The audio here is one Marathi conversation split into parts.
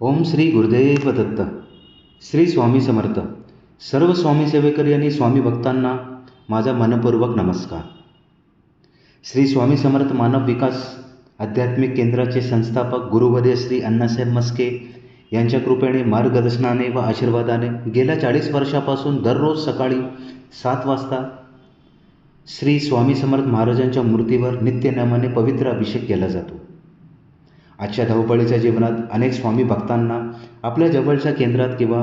ओम श्री गुरुदेव दत्त. श्री स्वामी समर्थ. सर्व स्वामी सेवेकरी आणि स्वामी भक्तांना माझा मनपूर्वक नमस्कार. श्री स्वामी समर्थ मानव विकास आध्यात्मिक केंद्राचे संस्थापक गुरुवर्य श्री अण्णासाहेब मस्के यांच्या कृपेने, मार्गदर्शनाने व आशीर्वादाने गेल्या 40 वर्षापासून दररोज सकाळी 7 वाजता श्री स्वामी समर्थ महाराजांच्या मूर्तीवर नित्यनेमाने पवित्र अभिषेक केला जातो. आजच्या धावपळीच्या जीवनात अनेक स्वामी भक्तांना आपल्या जवळच्या केंद्रात किंवा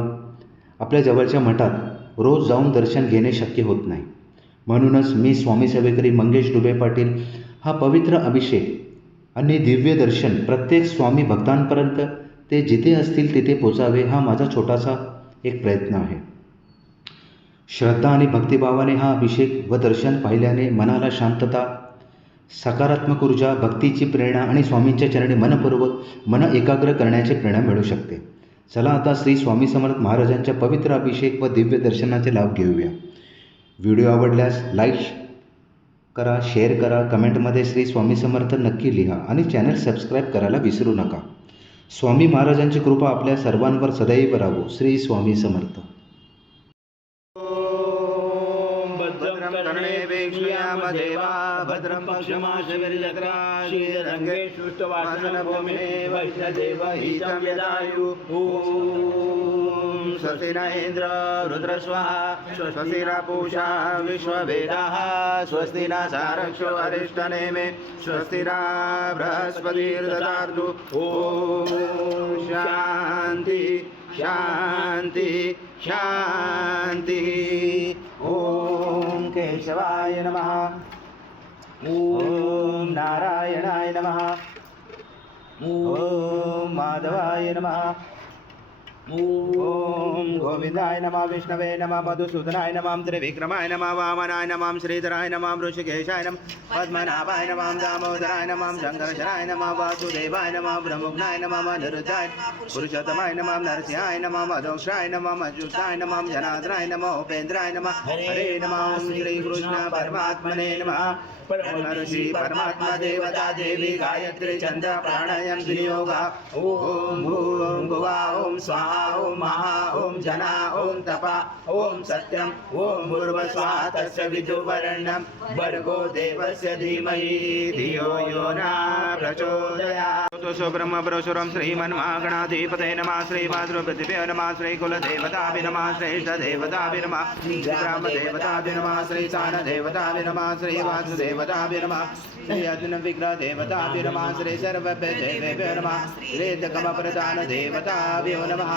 आपल्या जवळच्या मठात रोज जाऊन दर्शन घेणे शक्य होत नाही. म्हणूनच मी स्वामी सेवेकरी मंगेश डुबे पाटील हा पवित्र अभिषेक आणि दिव्य दर्शन प्रत्येक स्वामी भक्तांपर्यंत ते जिथे असतील तिथे पोचावे हा माझा छोटासा एक प्रयत्न आहे. श्रद्धा आणि भक्तिभावाने हा अभिषेक व दर्शन पाहिल्याने मनाला शांतता, सकारात्मक ऊर्जा, भक्तीची प्रेरणा आणि स्वामींच्या चरणी मन एकाग्र करण्याची प्रेरणा मिळू शकते. चला आता श्री स्वामी समर्थ महाराजांच्या पवित्र अभिषेक व दिव्य दर्शनाचे लाभ घेऊया. व्हिडिओ आवडल्यास लाईक करा, शेअर करा, कमेंटमध्ये श्री स्वामी समर्थ नक्की लिहा आणि चॅनल सबस्क्राईब करायला विसरू नका. स्वामी महाराजांची कृपा आपल्या सर्वांवर सदैव राहो. श्री स्वामी समर्थ. देवा भद्रं पक्षमाशविर्यत्रा श्रीरंगे शुष्टवासनभूमे वैष्णदेव हितं यदायु. ॐ स्वस्ति न इन्द्र रुद्रस्वाहा स्वस्ति न पूषा विश्ववेदाः स्वस्ति न सारक्षो अरिष्टनेमे स्वस्ति न बृहस्पतिर्ददातु. ॐ शान्ति शान्ति शान्ति. ॐ केशवाय नमः. ॐ नारायणाय नमः. ॐ माधवाय नमः. ॐ गोविंदाय नमः. विष्णवे नमः. मधुसूदनाय नमः. त्रिविक्रमाय नमः. वामनाय नमः. श्रीधराय नमः. ऋषिकेशाय नमः. पद्मनाभाय नमः. दामोदराय नमः. शंकरशराय नमः. वासुदेवाय नमः. ब्रह्मज्ञाय नमः. अनिरुद्धाय पुरुषोत्तमाय नमः. नरसिंहाय नमः. मधोक्षाय नमः. अच्युताय नमः. जनार्दनाय नमः. उपेन्द्राय नमः. हरे नमः. श्री कृष्ण परमात्मने नमः. ऋषि परमात्मा देवता देवी गायत्री चंद्र प्राणायाम विनियोगा. ओम भूं भुवा ओम स्वाहा ओम महा ओम जना ओम तपा ओम सत्यम ओम भूर्भुवस्वाहा तस्य विदुर्वरेण्यं भर्गो देवस्य धीमहि धियो यो न प्रचोदयात्. ब्रह्म परशुराम श्रीमन्महागणाधिपते नमः. श्री मातृपृथिव्यै नमः. श्री कुलदेवताभि नमः. श्रेष्ठ देवताभि नमः. ग्राम देवताभि नमः. श्री सान देवताभि नमः. श्री वासुदेवताभि नमः. श्री अर्जुन विग्रह देवताभि नमः. श्री सर्वभ्यो नमः. श्री कमप्रदान देवताभ्यो नमः.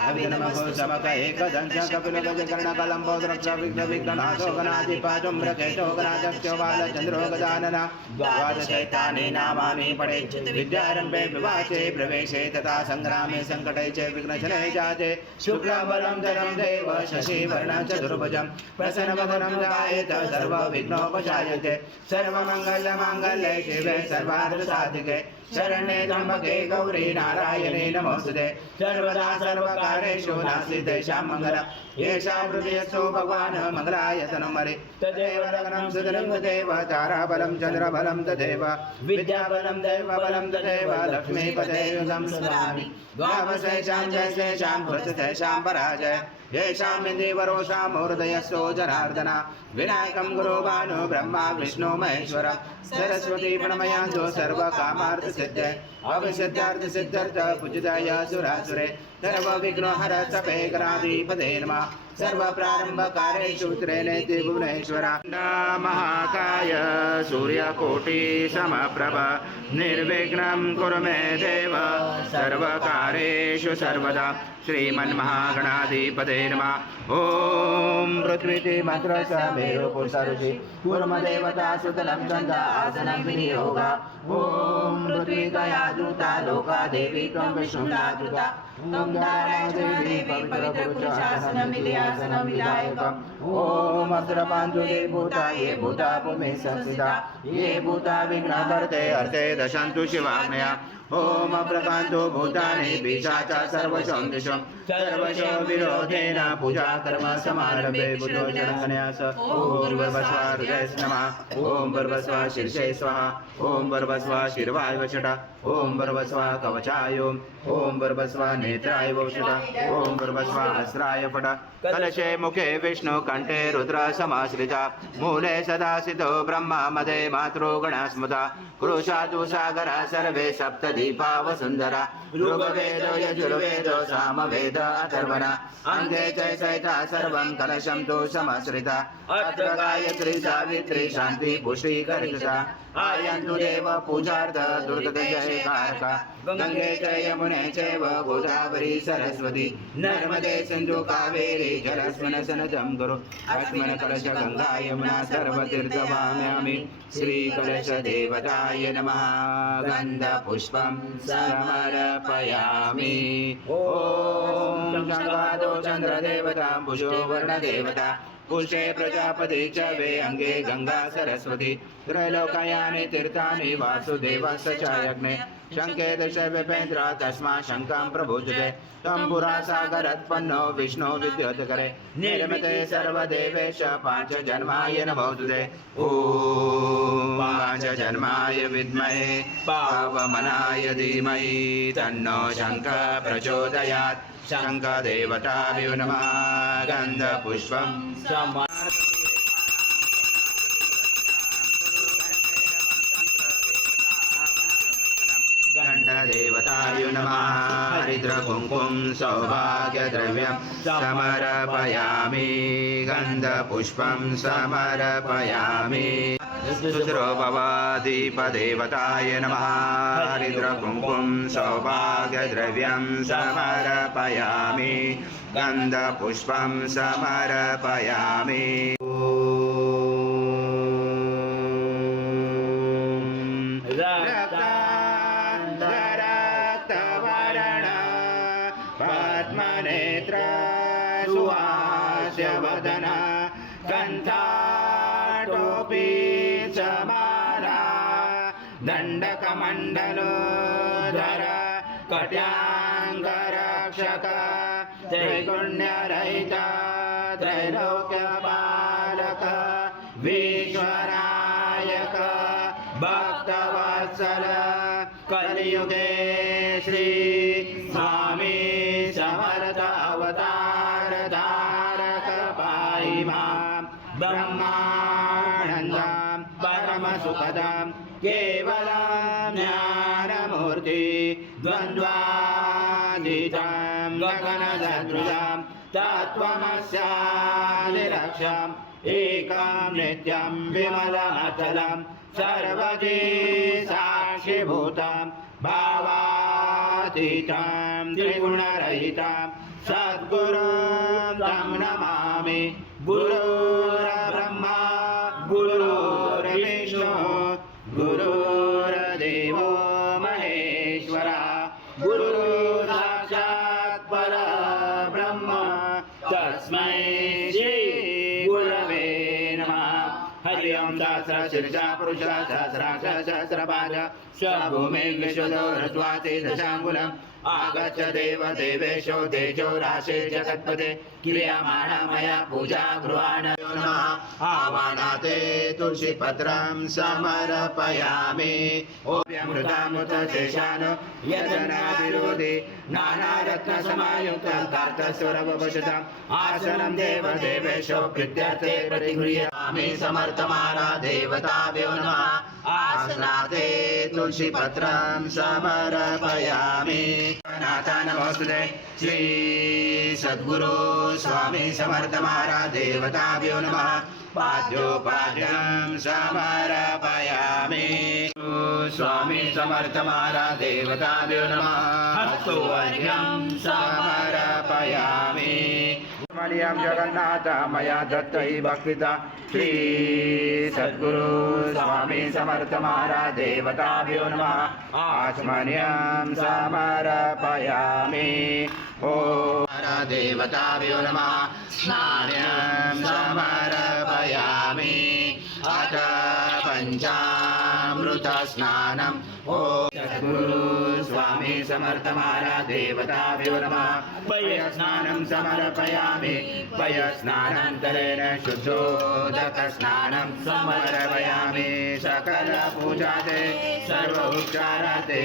अभि नमः समक एकदंश कपिल गजकर्ण कलंबो द्रक्ष विघ्न विघ्ननाशो गणाधिपतो मृकेशो गणाध्यक्षो बालचंद्रो गजानन. द्वादशैतानि नामानि पठे विद्यारंभे विवाचे प्रवेशे तथा संग्रामे संकटे च विघ्नशने जाते. शुक्लबलं धरं देव शशिवर्णं चतुर्भुजं प्रसन्नवदनं ध्यायेत् सर्वविघ्नोपशायते. सर्वमङ्गलमाङ्गल्ये शिवे सर्वार्थसाधिके शरण्ये त्र्यम्बके गौरी नारायणे नमोस्तुते. सर्वदा सर्वकार्येषु नास्ति तेषां मङ्गलम्. येषां हृदयस्थो भगवान् मङ्गलायतनं हरे. तदेव लग्नं सुदनं तदेव ताराबलं चन्द्रबलं तदेव विद्याबलं दैवबलं तदेव लक्ष्मीपते युगं स्मरामि. द्वावशेषां जयशेषां कृतशेषां पराजय येषां इन्द्रियवरोषां हृदयस्थो जनार्दन. विनायकं गुरु भानु ब्रह्मा विष्णु महेश्वर सरस्वती प्रणमयान्तो सर्वकामार्थसिद्धये. अविसिद्धार्थसिद्ध्यर्थ पूजिताय सुरासुरे सर्वविघ्नहर सपे गणाधिपते नमः. सर्वप्रारम्भकारेषु त्रिनेति भुवनेश्वर. महाकाय सूर्यकोटि समप्रभ निर्विघ्नं कुरु मे देव सर्वकारेषु सर्वदा. श्रीमन्महागणाधिपते नमः. ॐ पृथ्वीति मन्त्रस मेरु पुरुषऋषि कूर्मदेवता सुतलं चन्द आसनं विनियोगा. ॐ पृथ्वी गया दूता लोका देवी त्वं विष्णुता दूता. त्वं देवी पवित्र पुरुषासनं विलयासनं विलायकम्. ॐ अस्त्रपान्तु ये भूता ये भूता भूमि संस्थिता ये भूता विघ्नहर्ते अर्थे दशन्तु शिवाग्नया. ओम प्रकांतो भूतानि पिशाचा सर्वशो दिशो सर्वशो विरोधेन पूजा कर्म समारभे बुद्धो जलसन्यास ओम भर्भस्वा हृदय नमः ओम भर्भस्वा शीर्षे स्वाहा ओम भर्भस्वा शिरवाय वषटा ओम भर्भस्वा कवचाय ओम भर्भस्वा नेत्राय वषटा ओम भर्भस्वा अस्त्राय फट कलशे मुखे विष्णु कंठे रुद्र समाश्रिता मूले सदासितो ब्रह्मा मदे मातृ गणस्मृता क्रोशातु सागरा सर्वे सप्त दीपा वसुंधरा ऋग्वेदो यजुर्वेदो सामवेद अथर्वणा अंगे च सहिता सर्वं कलशं तु समाश्रिता अत्र गायत्री सावित्री शांति पुष्टि करिता आयन्तु देव पूजार्थ दुर्गते जयकारका गंगे च यमुने चैव गोदावरी सरस्वती नर्मदे सिन्धु कावेरी जलस्मिन् सन्निधिं कुरु अस्मिन् कलश गंगा यमुना सर्वतीर्थवाम्यामि श्री कलश देवताय नमः गन्धपुष्पं समर्पयामि ॐ शङ्खादो चन्द्रदेवता भुजो वर्णदेवता पुष्टे प्रजापति च वे अंगे गंगा सरस्वती त्रैलोकयानि तीर्थानि वासुदेवस्य च यज्ञे शङ्के दशविपेन्द्र तस्मा शङ्कां प्रभुजते तं पुरा सागरोत्पन्नो विष्णु विद्योतकरे निर्मिते सर्वदेवेश पाञ्चजन्माय नमोस्तुते ॐ पाञ्चजन्माय विद्महे पावमनाय धीमहि तन्नो शङ्खः प्रचोदयात् शङ्खदेवताभ्यो नमः गन्धपुष्पं गण्डदेवताभ्यो नमः हरिद्रकुङ्कुं सौभाग्यद्रव्यं समर्पयामि गन्धपुष्पं समर्पयामि शुश्रोभवादीपदेवताय नमः हरिद्रकुङ्कुं सौभाग्यद्रव्यं समर्पयामि गन्धपुष्पं समर्पयामि रक्तवर्ण पद्मनेत्र सुहास्यवदन कण्ठाटोपी समाला दण्डकमण्डलोधर कट्याङ्गरक्षक त्रैगुण्यरहित त्रैलोक्यपालक विश्वनायक भक्तवत्सल कलियुगे श्री स्वामी समर्थ अवतार धारक पाहि मां ब्रह्मानन्दं परमसुखदं केवलं ज्ञानमूर्ति द्वन्द्वातीतं गगनसदृशं तत्त्वमस्यादिलक्ष्यम् एकं नित्यं विमलमचलं सर्वदी साक्षिभूतं भावातीतं त्रिगुणरहितं सद्गुरुं तं नमामि गुरुर्ब्रह्मा गुरुर्विष्णु गुरुर्देवो महेश्वरा गुरुर्साक्षात् परब्रह्म तस्मै श्री गुरवे नमः हरि ओं सहस्रशीर्षा पुरुषः सहस्राक्ष सहस्रपाद स्वभूमिं विश्वतो ऋत्वाति दशाङ्गुलम् आगच्छ देव देवेशो तेजो राशे जगत्पते क्रियमाणा मया पूजा गृहाण नमः आवाहनाते तुलसीपत्रं समर्पयामि ओम्यमृतामृत शेषान यजनाभिरोधि नानारत्नसमायुक्तं कार्तस्वरवशतम् आसनं देव देवेशो प्रीत्यर्थे प्रतिगृह्णामि समर्थमाना देवताभ्यो नमः आसनाते तुलसीपत्रं समर्पयामि नाथा नमोस्तुते श्री सद्गुरु स्वामी समर्थ महाराज देवताभ्यो नमः पाद्योपाद्यं समर्पयामि स्वामी समर्थ महाराज देवताभ्यो नमः हस्तोऽर्घ्यं समर्पयामि मलियं जगन्नाथ मया दत्तै भक्तिता श्री सद्गुरु स्वामी समर्थ महाराज देवताभ्यो नमः आचमनीयं समर्पयामि ॐ देवताभ्यो नमः स्नानं समर्पयामि अथ पञ्चामृतस्नानम् ॐ सद्गुरु स्वामी समर्थ महाराज देवताभ्यो नमः पयस्नानं समर्पयामि पयस्नानान्तरेण शुद्धोदकस्नानं समर्पयामि सकलपूजाते सर्वोपचारार्थे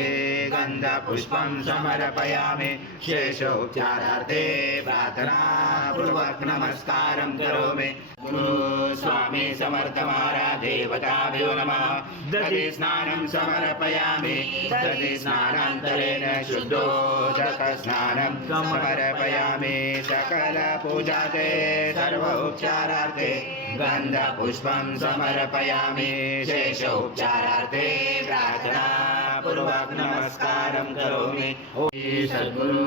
गन्धपुष्पं समर्पयामि शेषोपचारार्थे प्रार्थनापूर्वक नमस्कारं करोमि गुरु स्वामी समर्थ महाराज देवताभ्यो नमः दधि स्नानं समर्पयामि दधि स्नानान्तरेण शुद्धोदकस्नानं समर्पयामि सकलपूजाते सर्वोपचारार्थे गन्धपुष्पं समर्पयामि शेषोपचारार्थे प्रार्थनापूर्वक नमस्कारं करोमि ओम सद्गुरु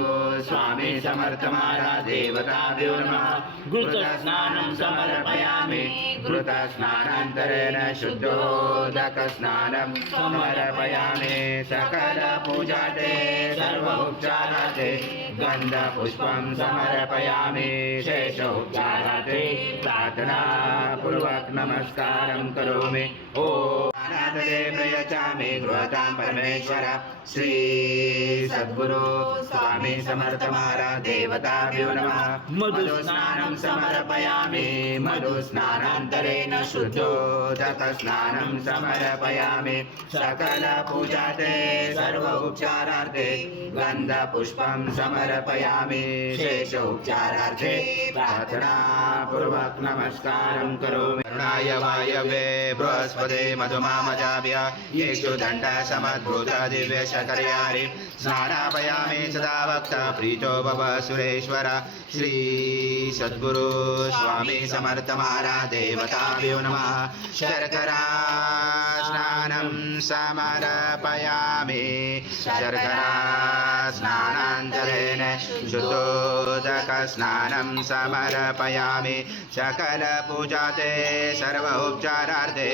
स्वामी समर्थ महाराज देवताभ्यो नमः घृतस्नानं समर्पयामि घृतस्नानान्तरेण शुद्धोदकस्नानं समर्पयामि सकलपूजाते सर्वोपचारार्थे गन्धपुष्पं समर्पयामि शेषोपचारार्थे प्रार्थनापूर्वक नमस्कारं करोमि ओम अनाथते प्रयचामि गृहतां परमेश्वर श्री सद्गुरु स्वामी समर्थ महाराज देवताभ्यो नमः मधुस्नानं समर्पयामि मधुस्नानान्तरेण शुद्धोदकस्नानं समर्पयामि सकलपूजाते सर्वोपचारार्थे गन्धपुष्पं समर्पयामि शेषोपचारार्थे प्रार्थनापूर्वक नमस्कारं करोमि करुणाय वायवे बृहस्पते मधुमामजाभ्य येषु दण्ड समद्भूत दिव्यशकर्यारि स्नानापयामि सदा भक्त प्रीतो भव सुरेश्वर श्री सद्गुरु स्वामी समर्थ महाराज देवताभ्यो नमः शर्करा स्नानं समर्पयामि शर्करा स्नानान्तरेण शुद्धोदकस्नानं समर्पयामि सकलपूजाते सर्वोपचारार्थे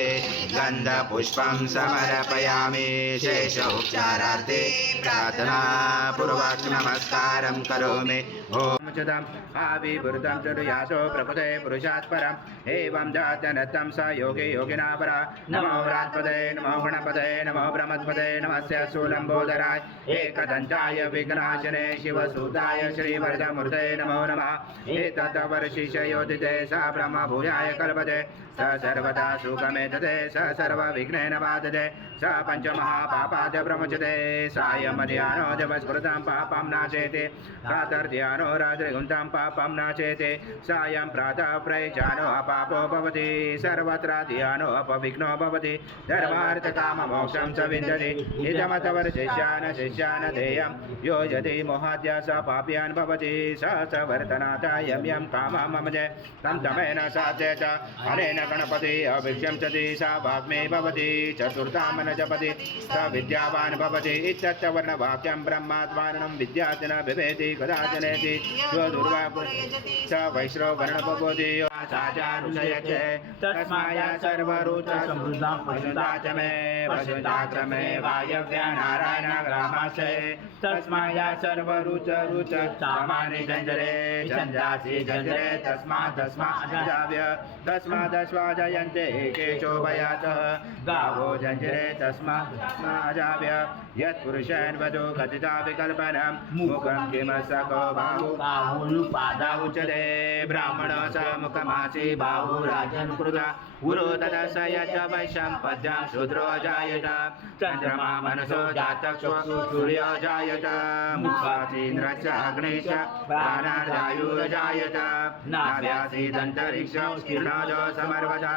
गन्धपुष्पं समर्पयामि शेषोपचारार्थे प्रार्थनापूर्वक नमस्कारं करोमि ओम चदम् आविर्भूतं चतुर्यासो प्रकृते पुरुषात् परम् एवं जातनतं स योगे योगिना परा नमो व्रात्पदे नमो गणपते नमो ब्रह्मपदे नमस्य शूलम्बोदराय एकदन्ताय विघ्नाशने शिवसुताय श्रीवरदमूर्ते नमो नमः एतद्वर्षिषयोदिते स ब्रह्मभूयाय कल्पते स सर्वदा सुखमेतते स सर्वविघ्नेन बाधते स पञ्चमहापापाद् प्रमुच्यते सायमध्याह्नो जपस्कृतं पापं नाशेते प्रातर्ध्यानो रात्रिगुन्तं पापं नाशेते सायं प्रातः प्रयुज्यानो अपापो भवति सर्वत्र ध्यानो अपविघ्नो भवति धर्मार्थकाममोक्षं च विन्दति इदमतवर्षिष्यान् शिष्यान् ध्येयं यो यदि मोहाद्य स पाप्यान् भवति स वर्तनाथा यं यं कामं ममजे तं तमेन साध्ये च अनेन गणपति अभिक्षंसति स वाग्मे भवति चतुर्थां न जपति स विद्यावान् भवति इत्यर्थवर्णवाक्यं ब्रह्मात्मानं विद्यार्थिन बिभेति कदाचनेति यो दुर्वा स वैश्रो वर्णभवति साचारुषयचे तस्माय सर्वरूच समृद्धां पशुता च मे पशुताक्रमे वायव्या नारायण ग्रामाशे तस्माय सर्वरूच रुच सामानि जञ्जरे झञ्झासि झञ्जरे तस्मादश्वाजयन्ते केशो भयातः गावो झञ्जरे तस्मादजाव्य यत्पुरुषेण वधो कथिता विकल्पनं मुखं किमसको बाहुनुपादा उच्यते ब्राह्मण स मुखमासि बाहु राजन् कृता उरो तदस यच्च वैश्यं पद्यं शूद्रो जायत चन्द्रमा मनसो जातक्षो सूर्यो जायत मुखासीन्द्रश्च अग्निश्च प्राणादायुर्जायत नाभ्यासीदन्तरिक्षो किरणोजो समर्वता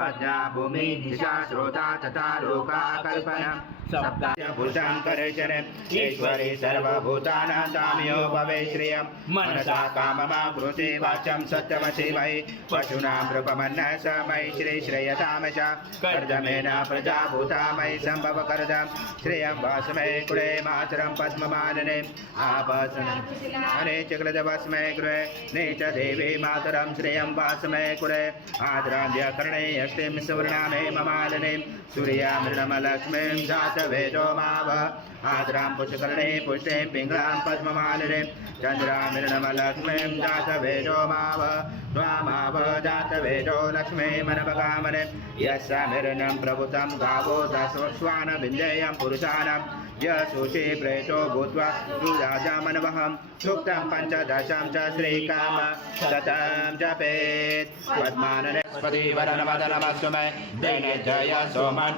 पद्या भूमि दिशा श्रोता तथा लोका कल्पनं सप्ताभूतां करेचने ईश्वरी सर्वभूतानां ताम्यो भवे श्रियं मनसा काममाकृते वाचं सत्यमसि मयि पशूनां रूपमन्नः स मयि श्रीश्रेयतामश कर्दमेन प्रजाभूता मयि सम्भव कर्दं श्रियं वास्मे कुले मातरं पद्ममानने आपसने चक्रदवस्मै गृहे नीच देवी मातरं श्रियं वास्मै कुले आद्राभ्यकर्णे अस्तिं सुवर्णामे ममालने सूर्यामृणमलक्ष्मीं जातवेदो माव आद्रां पुष्करणे पुष्टिं पिङ्गलां पद्ममालिनीं चन्द्रामृणमलक्ष्मीं जातवेदो माव त्वामाव जातवेदो लक्ष्मीमनवकामने यस्यामिर्नं प्रभुतं गावो दशश्वान विन्देयं पुरुषाणां यशोषे प्रेतो भूत्वा रुदाजामनवः सूक्तं पञ्चदशं च श्रीकाम शतं जपेत् पद्मानस्पति वरनमदनमस्तु मे दैनजय सोमं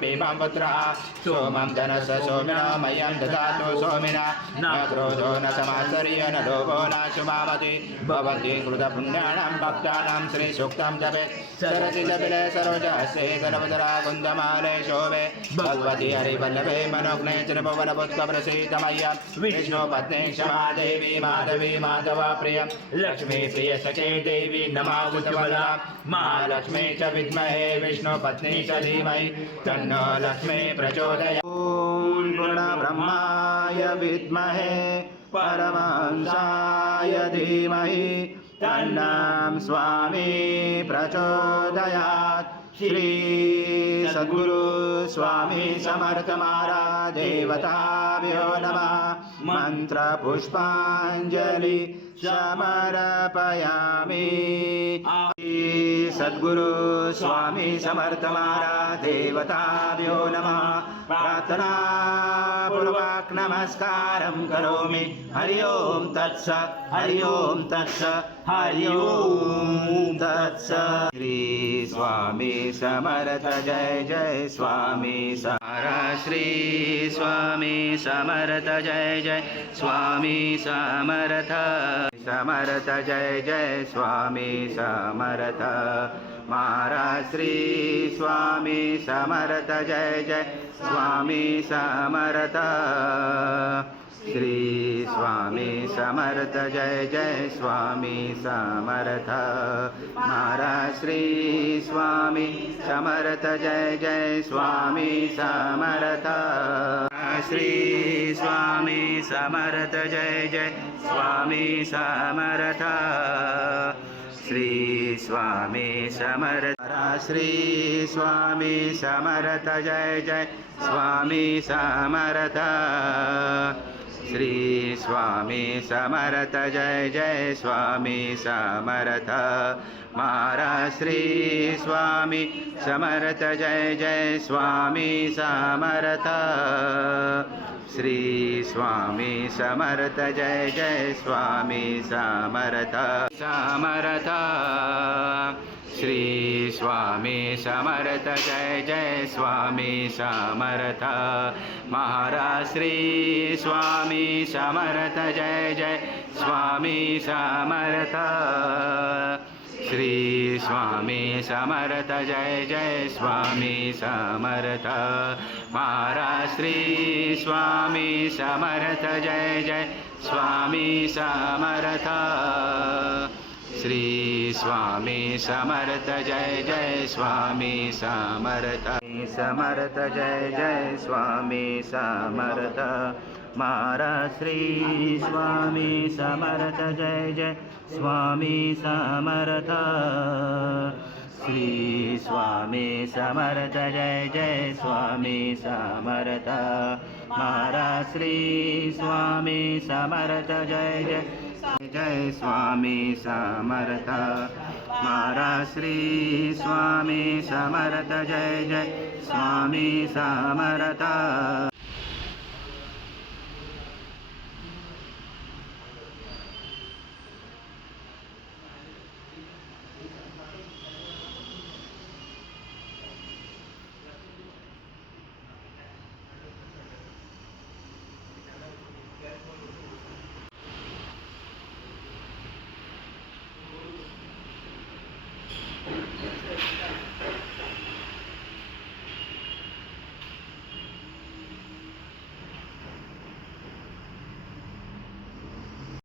पिबं पुत्रः सोमं धनस सोमिनो मह्यं ददातु सोमिना न क्रोधो न समाश्चर्य न लोभो न शुभामति भवन्ति कृतपुण्यानां भक्तानां श्रीसूक्तं जपेत् सरति जपिले सरोजहस्ते गणपतरा कुन्दमाले शोभे भगवति हरिवल्लभे मनोज्ञे चिरभुवनपुष्पप्रसीदमय्यं विष्णुपत्नी क्षमा देवी माधवी माधवा प्रिय लक्ष्मी प्रिय सखे देवी नमागुतबला महालक्ष्मी च विद्महे विष्णुपत्नी च धीमहि तन्नो लक्ष्मी प्रचोदयात्। ॐ पूर्णब्रह्माय विद्महे परमहंसाय धीमहि तन्नं स्वामी प्रचोदयात्। श्री सद्गुरु स्वामी समर्थ महाराज देवताभ्यो नमः। मंत्र पुष्पांजलि समर्पयामि। श्री सद्गुरु स्वामी समर्थ महाराज देवताभ्यो नमः। प्रार्थना पूर्वक नमस्कारं करोमि। हरि ओम तत्सत् हरि ओम तत्सत् हरि ओम तत्सत्। श्री स्वामी समर्थ जय जय स्वामी समर्थ। श्री स्वामी समर्थ जय जय स्वामी समर्थ समर्थ जय जय स्वामी समर्थ महाराज। श्री स्वामी समर्थ जय जय स्वामी समर्थ। श्री स्वामी समर्थ जय जय स्वामी समर्थ महाराज। श्री स्वामी समर्थ जय जय स्वामी समर्थ। श्री स्वामी समर्थ जय जय स्वामी समर्थ। श्री स्वामी समर्थ। श्री स्वामी समर्थ जय जय स्वामी समर्थ। श्री स्वामी समर्थ जय जय स्वामी समर्थ महाराज। श्री स्वामी समर्थ जय जय स्वामी समर्थ। श्री स्वामी समर्थ जय जय स्वामी समर्थ समर्थ। श्री स्वामी समर्थ जय जय स्वामी समर्थ महाराज। श्री स्वामी समर्थ जय जय स्वामी समर्थ। श्री स्वामी समर्थ जय जय स्वामी समर्थ महाराज। श्री स्वामी समर्थ जय जय स्वामी समर्थ। श्री स्वामी समर्थ जय जय स्वामी समर्थ समर्थ जय जय स्वामी समर्थ महाराज। श्री स्वामी समर्थ जय जय स्वामी समर्थ। श्री स्वामी समर्थ जय जय स्वामी समर्थ महाराज। श्री स्वामी समर्थ जय जय जय स्वामी समर्थ महाराज। श्री स्वामी समर्थ जय जय स्वामी समर्थ।